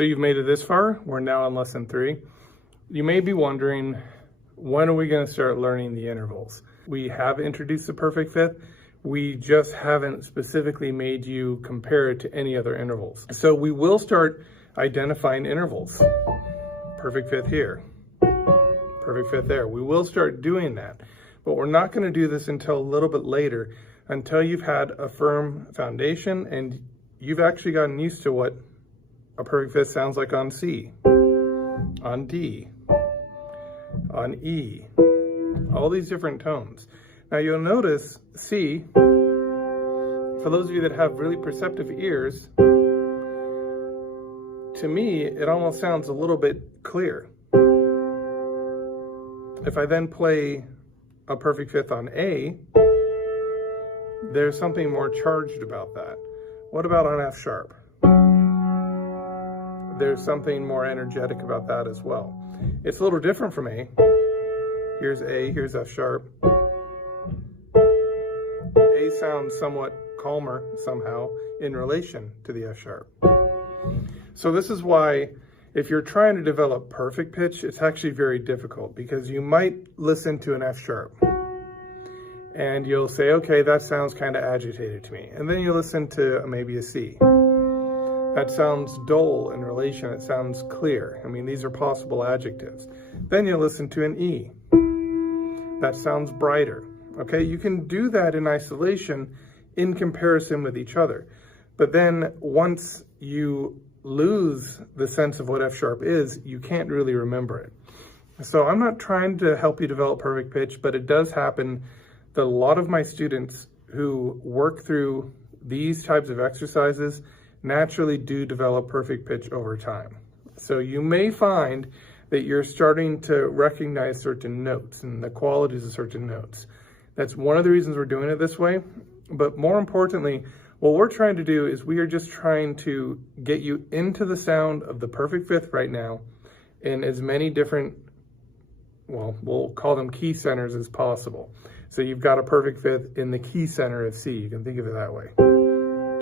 So you've made it this far. We're now on lesson 3. You may be wondering, when are we going to start learning the intervals? We have introduced the perfect fifth. We just haven't specifically made you compare it to any other intervals. So we will start identifying intervals. Perfect fifth here, perfect fifth there. We will start doing that, but we're not going to do this until a little bit later, until you've had a firm foundation and you've actually gotten used to what a perfect fifth sounds like on C, on D, on E, all these different tones. Now you'll notice C, for those of you that have really perceptive ears, to me, it almost sounds a little bit clear. If I then play a perfect fifth on A, there's something more charged about that. What about on F sharp? There's something more energetic about that as well. It's a little different from A. Here's A, here's F sharp. A sounds somewhat calmer somehow in relation to the F sharp. So this is why if you're trying to develop perfect pitch, it's actually very difficult, because you might listen to an F sharp and you'll say, okay, that sounds kind of agitated to me. And then you listen to maybe a C. That sounds dull in relation, it sounds clear. I mean, these are possible adjectives. Then you listen to an E. That sounds brighter. Okay, you can do that in isolation in comparison with each other. But then once you lose the sense of what F sharp is, you can't really remember it. So I'm not trying to help you develop perfect pitch, but it does happen that a lot of my students who work through these types of exercises naturally do develop perfect pitch over time. So you may find that you're starting to recognize certain notes and the qualities of certain notes. That's one of the reasons we're doing it this way. But more importantly, what we're trying to do is we are just trying to get you into the sound of the perfect fifth right now in as many different, well, we'll call them key centers as possible. So you've got a perfect fifth in the key center of C. You can think of it that way.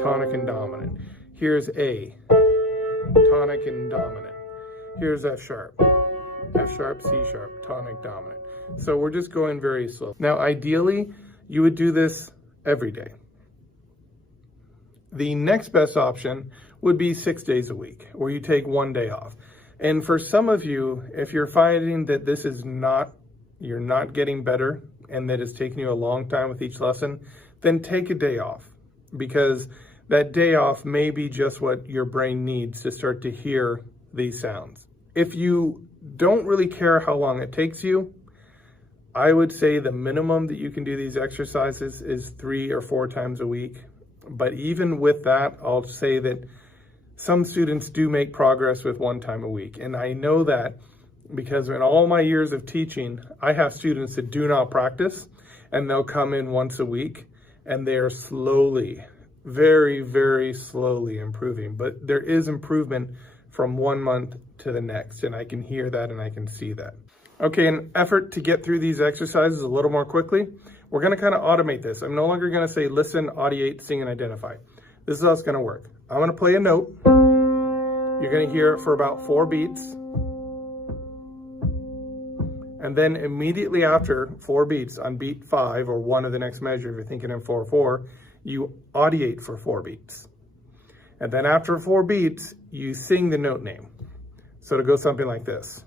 Tonic and dominant. Here's A, tonic and dominant. Here's F sharp, C sharp, tonic, dominant. So we're just going very slow. Now, ideally, you would do this every day. The next best option would be 6 days a week, where you take 1 day off. And for some of you, if you're finding that this is not, you're not getting better and that it's taking you a long time with each lesson, then take a day off, because that day off may be just what your brain needs to start to hear these sounds. If you don't really care how long it takes you, I would say the minimum that you can do these exercises is 3 or 4 times a week. But even with that, I'll say that some students do make progress with 1 time a week. And I know that because in all my years of teaching, I have students that do not practice, and they'll come in once a week and they're slowly, very, very slowly improving. But there is improvement from 1 month to the next, and I can hear that and I can see that. Okay, in an effort to get through these exercises a little more quickly, we're going to kind of automate this. I'm no longer going to say listen, audiate, sing, and identify. This is how it's going to work. I'm going to play a note. You're going to hear it for about 4 beats. And then immediately after 4 beats, on beat 5 or 1 of the next measure, if you're thinking in 4/4, you audiate for 4 beats. And then after 4 beats, you sing the note name. So to go something like this.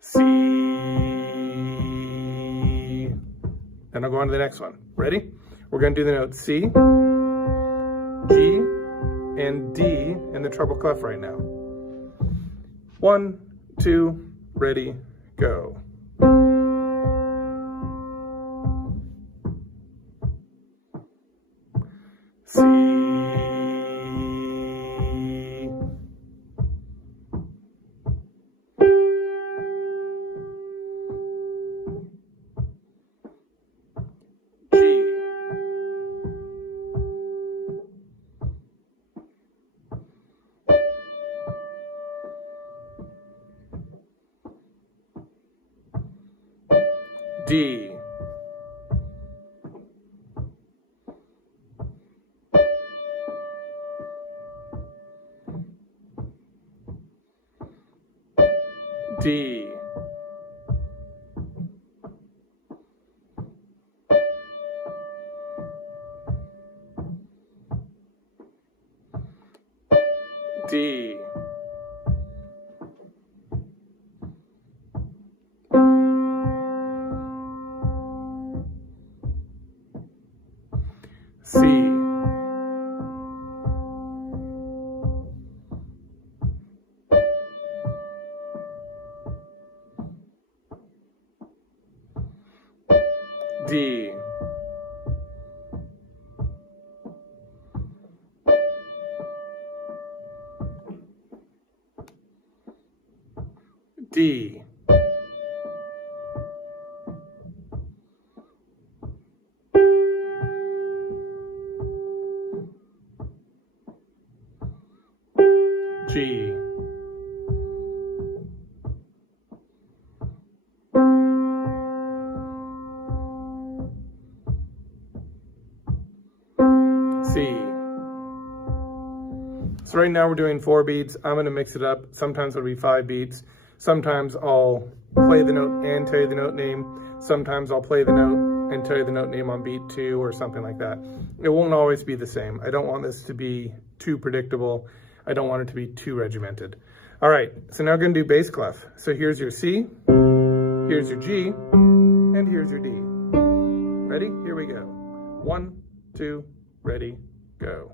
C. Then I'll go on to the next one. Ready? We're going to do the notes C, G, and D in the treble clef right now. 1, 2, ready, go. C, D, D, D, C, D, D, G, C. So right now we're doing 4 beats. I'm going to mix it up. Sometimes it'll be 5 beats. Sometimes I'll play the note and tell you the note name. Sometimes I'll play the note and tell you the note name on beat 2 or something like that. It won't always be the same. I don't want this to be too predictable. I don't want it to be too regimented. All right, so now we're going to do bass clef. So here's your C, here's your G, and here's your D. Ready? Here we go. 1, 2, ready, go.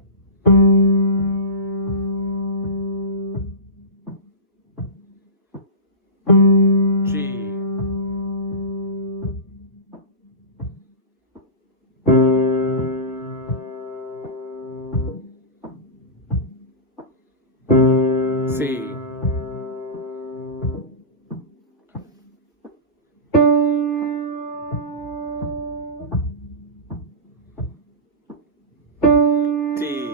G, C, D,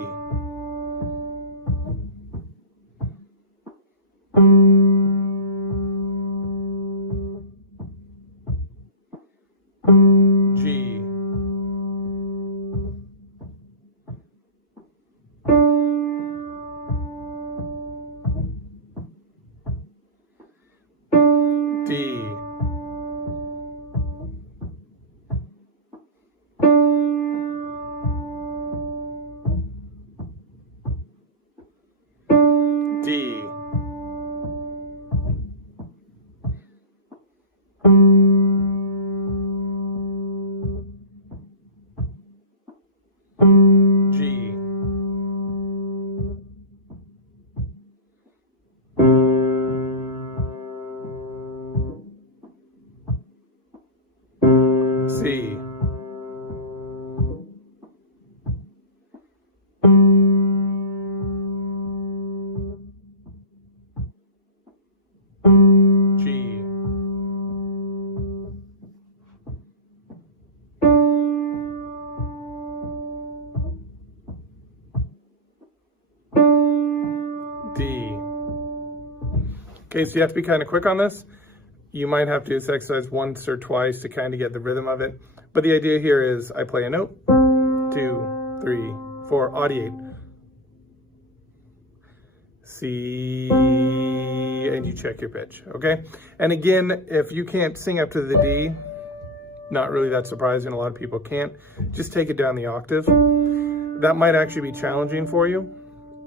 G, D, D, G, C, G, D. Okay, so you have to be kind of quick on this. You might have to do this exercise once or twice to kind of get the rhythm of it. But the idea here is I play a note, 2, 3, 4, audiate. C, and you check your pitch, okay? And again, if you can't sing up to the D, not really that surprising, a lot of people can't, just take it down the octave. That might actually be challenging for you,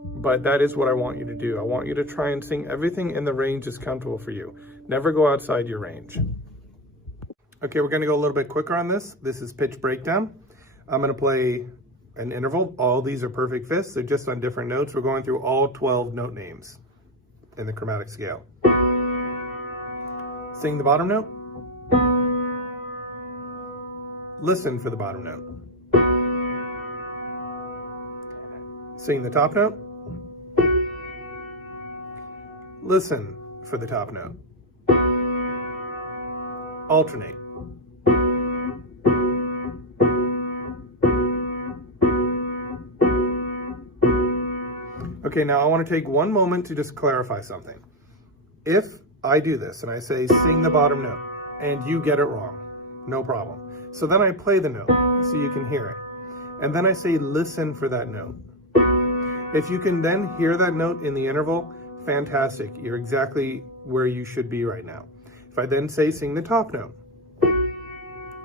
but that is what I want you to do. I want you to try and sing everything in the range that's comfortable for you. Never go outside your range. Okay, we're gonna go a little bit quicker on this. This is pitch breakdown. I'm gonna play an interval. All these are perfect fifths. They're just on different notes. We're going through all 12 note names in the chromatic scale. Sing the bottom note. Listen for the bottom note. Sing the top note. Listen for the top note. Alternate. Okay, now I want to take one moment to just clarify something. If I do this and I say sing the bottom note and you get it wrong, no problem. So then I play the note so you can hear it. And then I say listen for that note. If you can then hear that note in the interval, fantastic. You're exactly where you should be right now. If I then say sing the top note,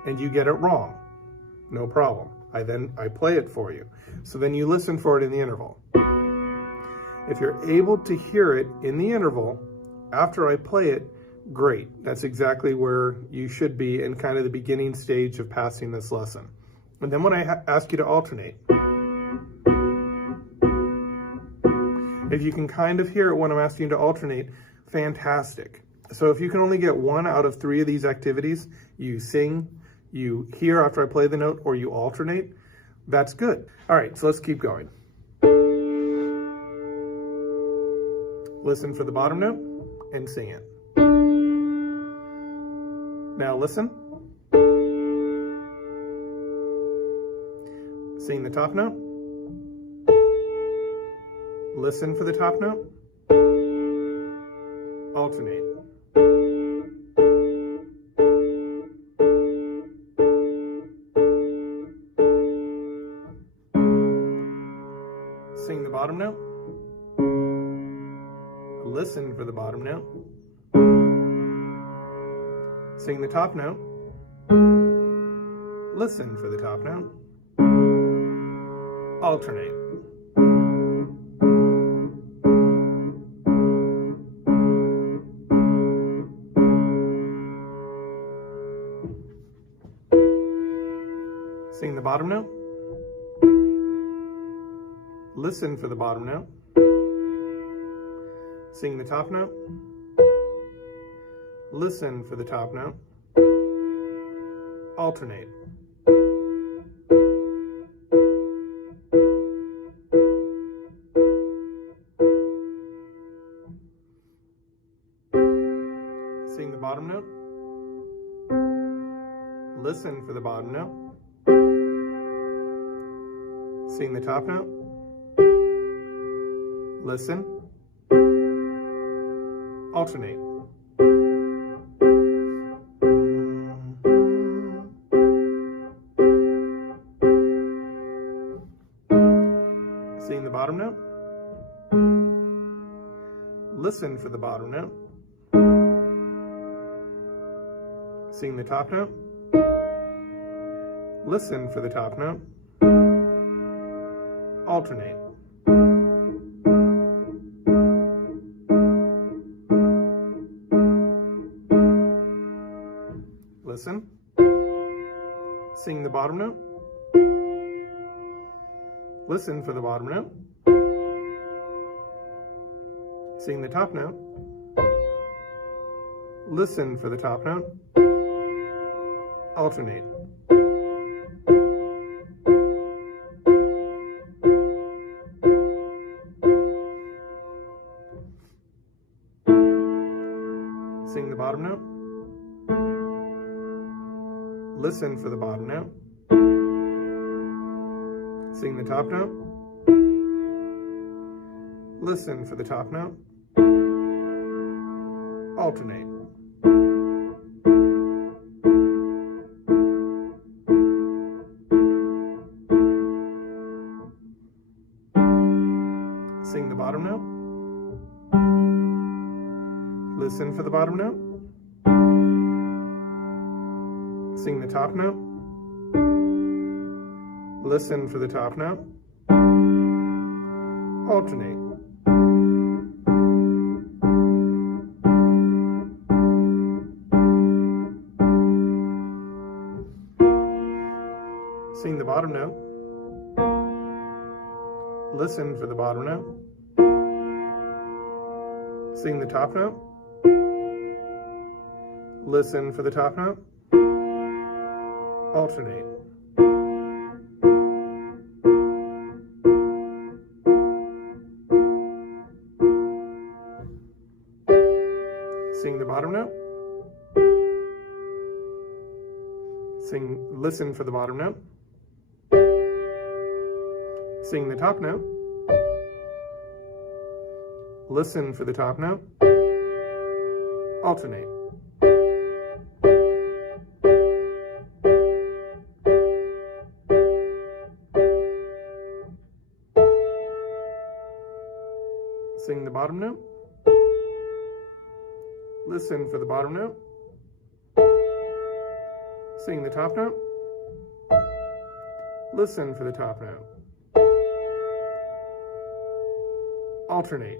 and you get it wrong, no problem. I play it for you. So then you listen for it in the interval. If you're able to hear it in the interval after I play it, great. That's exactly where you should be in kind of the beginning stage of passing this lesson. And then when I ask you to alternate, if you can kind of hear it when I'm asking you to alternate, fantastic. So if you can only get 1 out of 3 of these activities, you sing, you hear after I play the note, or you alternate, that's good. All right, so let's keep going. Listen for the bottom note and sing it. Now listen. Sing the top note. Listen for the top note. Alternate. Sing the bottom note. Listen for the bottom note. Sing the top note. Listen for the top note. Alternate. Sing the bottom note. Listen for the bottom note. Sing the top note. Listen for the top note. Alternate. Sing the bottom note. Listen for the bottom note. Sing the top note. Listen. Alternate. Sing the bottom note. Listen for the bottom note. Sing the top note. Listen for the top note. Alternate. Listen. Sing the bottom note. Listen for the bottom note. Sing the top note. Listen for the top note. Alternate. Sing the bottom note. Listen for the bottom note. Sing the top note. Listen for the top note. Alternate. Sing the bottom note. Listen for the bottom note. Sing the top note. Listen for the top note. Alternate. Sing the bottom note. Listen for the bottom note. Sing the top note. Listen for the top note. Alternate. Sing the bottom note. Listen for the bottom note. Sing the top note. Listen for the top note. Alternate. Sing the bottom note. Listen for the bottom note. Sing the top note. Listen for the top note. Alternate.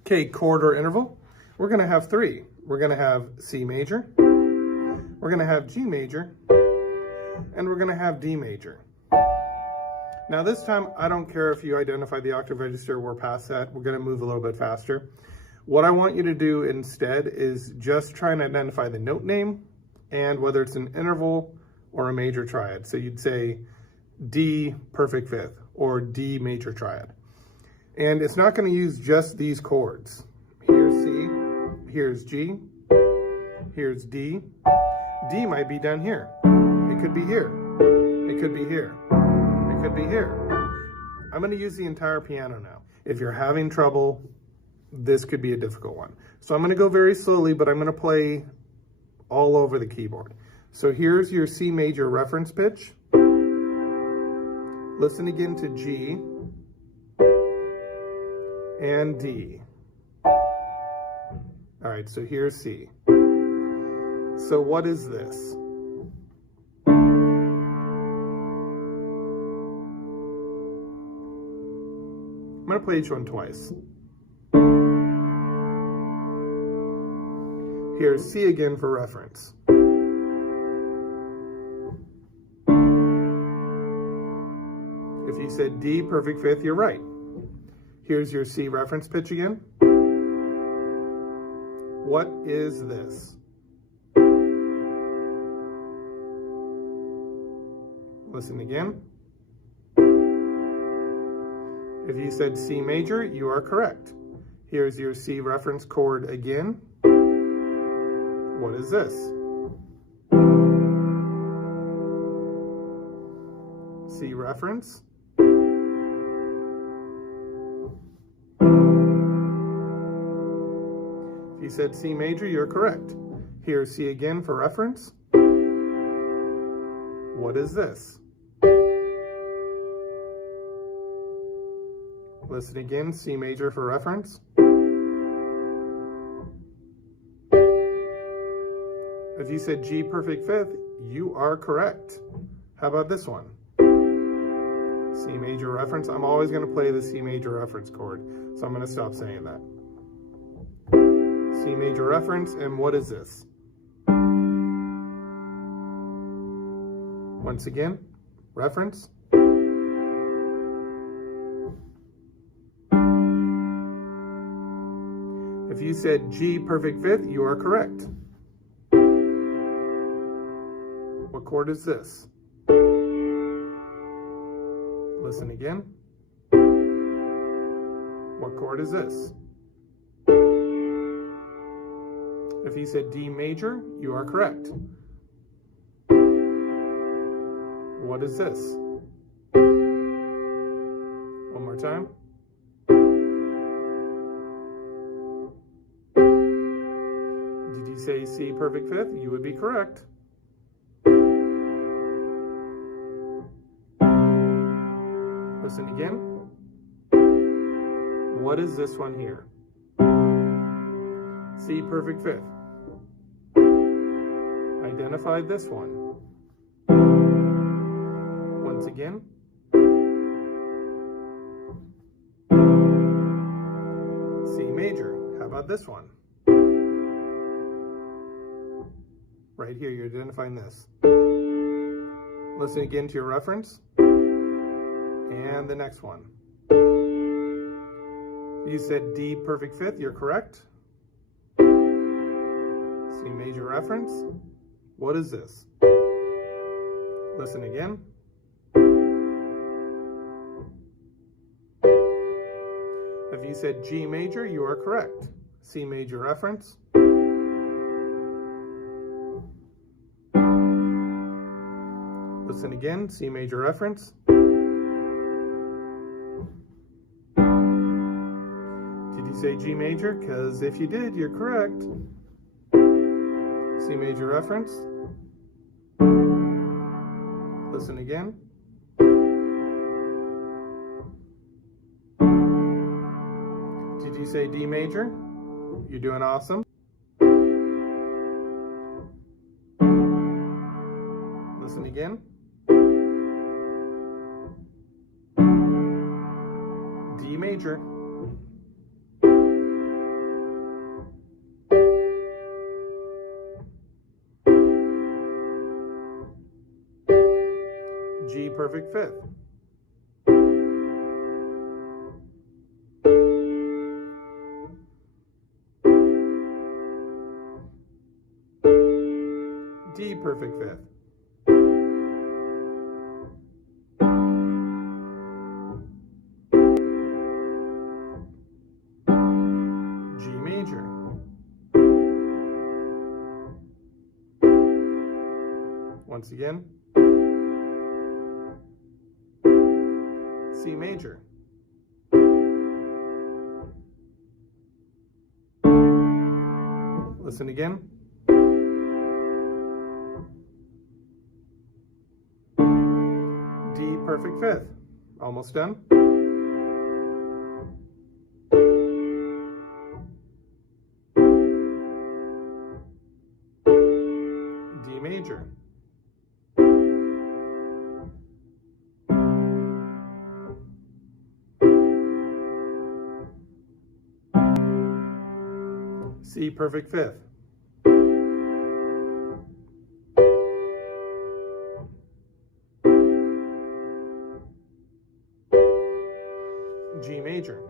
Okay, chord or interval. We're going to have three. We're going to have C major, we're going to have G major, and we're going to have D major. Now this time, I don't care if you identify the octave register, we're past that. We're going to move a little bit faster. What I want you to do instead is just try and identify the note name and whether it's an interval or a major triad. So you'd say D perfect fifth or D major triad. And it's not going to use just these chords. Here's C, here's G, here's D. D might be down here. It could be here. It could be here. It could be here. I'm going to use the entire piano now. If you're having trouble, this could be a difficult one. So I'm going to go very slowly, but I'm going to play all over the keyboard. So here's your C major reference pitch. Listen again to G and D. All right, so here's C. So what is this? I'm going to play each one twice. Here's C again for reference. If you said D perfect fifth, you're right. Here's your C reference pitch again. What is this? Listen again. If you said C major, you are correct. Here's your C reference chord again. What is this? C reference. If you said C major, you're correct. Here's C again for reference. What is this? Listen again, C major for reference. If you said G perfect fifth, you are correct. How about this one? C major reference. I'm always going to play the C major reference chord, so I'm going to stop saying that. C major reference, and what is this? Once again, reference. If you said G perfect fifth, you are correct. What chord is this? Listen again. What chord is this? If you said D major, you are correct. What is this? One more time. Did you say C perfect fifth? You would be correct. Listen again. What is this one here? C perfect fifth. Identify this one. Once again. C major. How about this one? Right here, you're identifying this. Listen again to your reference. And the next one. You said D perfect fifth, you're correct. C major reference. What is this? Listen again. If you said G major, you are correct. C major reference. Listen again, C major reference. Did you say G major? Because if you did, you're correct. C major reference. Listen again. Did you say D major? You're doing awesome. Listen again. D major. G perfect fifth. D perfect fifth. G major. Once again. C major. Listen again. D perfect fifth. Almost done. D major. C perfect fifth. G major.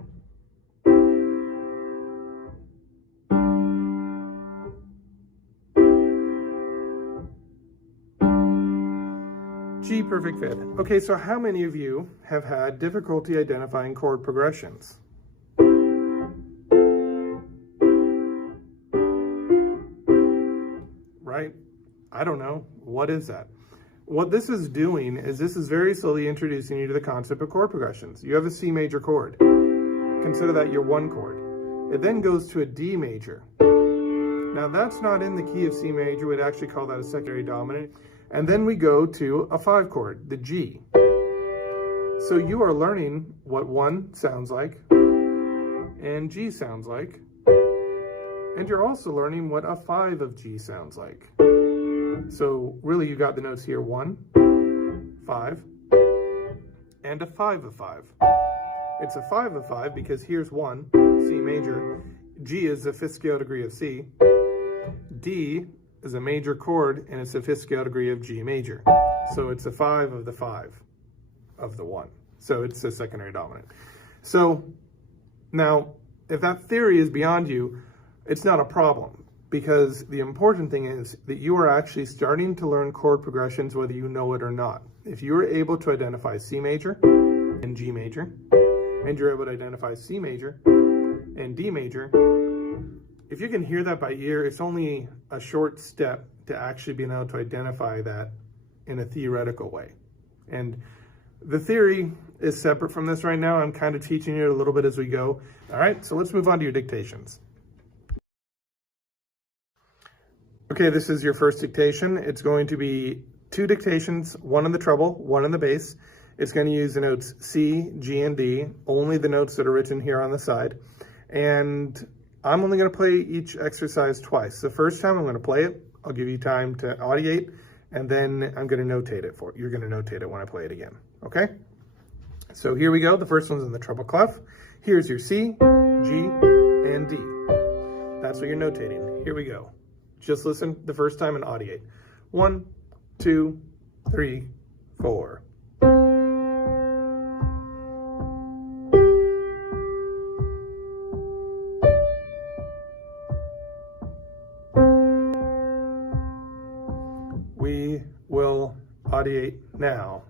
G perfect fifth. Okay, so how many of you have had difficulty identifying chord progressions? Right? I don't know. What is that? What this is doing is this is very slowly introducing you to the concept of chord progressions. You have a C major chord. Consider that your one chord. It then goes to a D major. Now that's not in the key of C major. We'd actually call that a secondary dominant. And then we go to a 5 chord, the G. So you are learning what 1 sounds like and G sounds like. And you're also learning what a 5 of G sounds like. So really you got the notes here, 1, 5, and a 5 of 5. It's a 5 of 5 because here's 1, C major. G is the 5th scale degree of C. D is a major chord and it's a 5th scale degree of G major. So it's a 5 of the 5 of the 1. So it's a secondary dominant. So now, if that theory is beyond you, it's not a problem, because the important thing is that you are actually starting to learn chord progressions whether you know it or not. If you are able to identify C major and G major, and you're able to identify C major and D major, if you can hear that by ear, it's only a short step to actually being able to identify that in a theoretical way. And the theory is separate from this right now. I'm kind of teaching you a little bit as we go. All right, so let's move on to your dictations. Okay, this is your first dictation. It's going to be 2 dictations, 1 in the treble, 1 in the bass. It's going to use the notes C, G, and D, only the notes that are written here on the side. And I'm only going to play each exercise twice. The first time I'm going to play it, I'll give you time to audiate, and then I'm going to notate it for you. You're going to notate it when I play it again, okay? So here we go. The first one's in the treble clef. Here's your C, G, and D. That's what you're notating. Here we go. Just listen the first time and audiate. 1, 2, 3, 4. We will audiate now.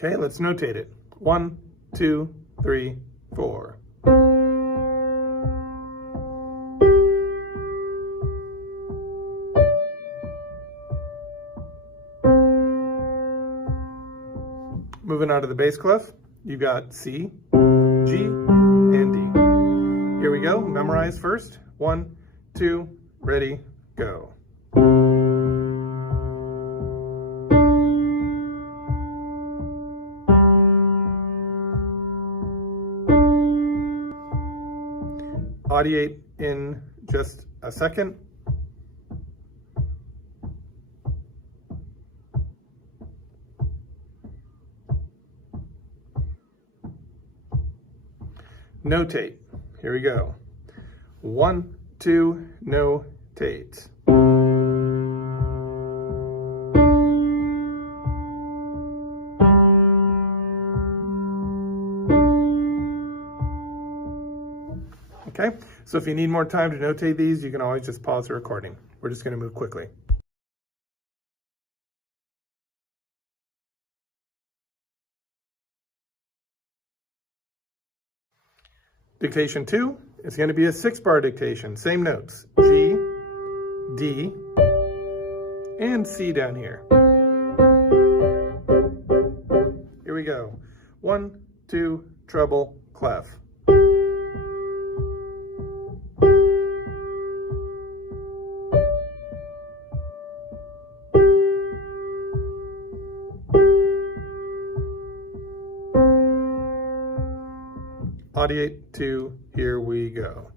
Okay, let's notate it. 1, 2, 3, 4. Moving on to the bass clef, you got C, G, go. Memorize first. 1, 2, ready, go. Audiate in just a second. Notate. Here we go. 1, 2, notate. Okay, so if you need more time to notate these, you can always just pause the recording. We're just going to move quickly. Dictation 2 is going to be a 6-bar dictation. Same notes. G, D, and C down here. Here we go. 1, 2, treble, clef. Audiate to, here we go.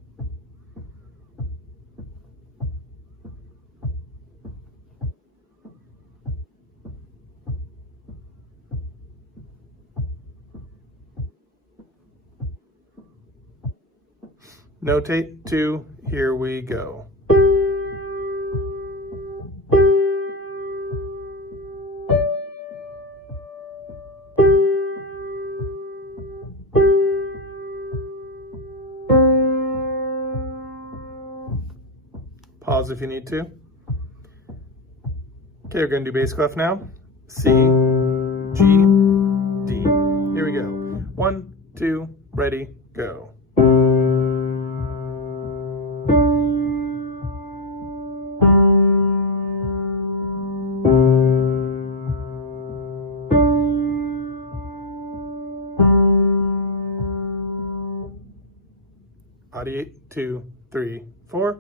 Notate to, here we go. Pause if you need to. Okay, we're going to do bass clef now. C, G, D. Here we go. 1, 2, ready, go. Audiate 2, 3, 4.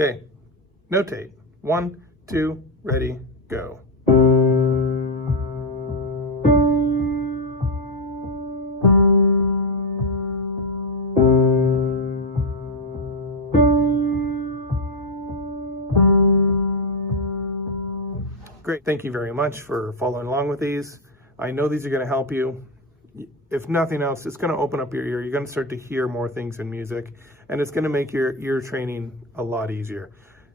Okay, notate. 1, 2, ready, go. Great, thank you very much for following along with these. I know these are going to help you. If nothing else, it's going to open up your ear. You're going to start to hear more things in music, and it's going to make your ear training a lot easier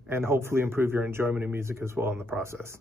and hopefully improve your enjoyment of music as well in the process.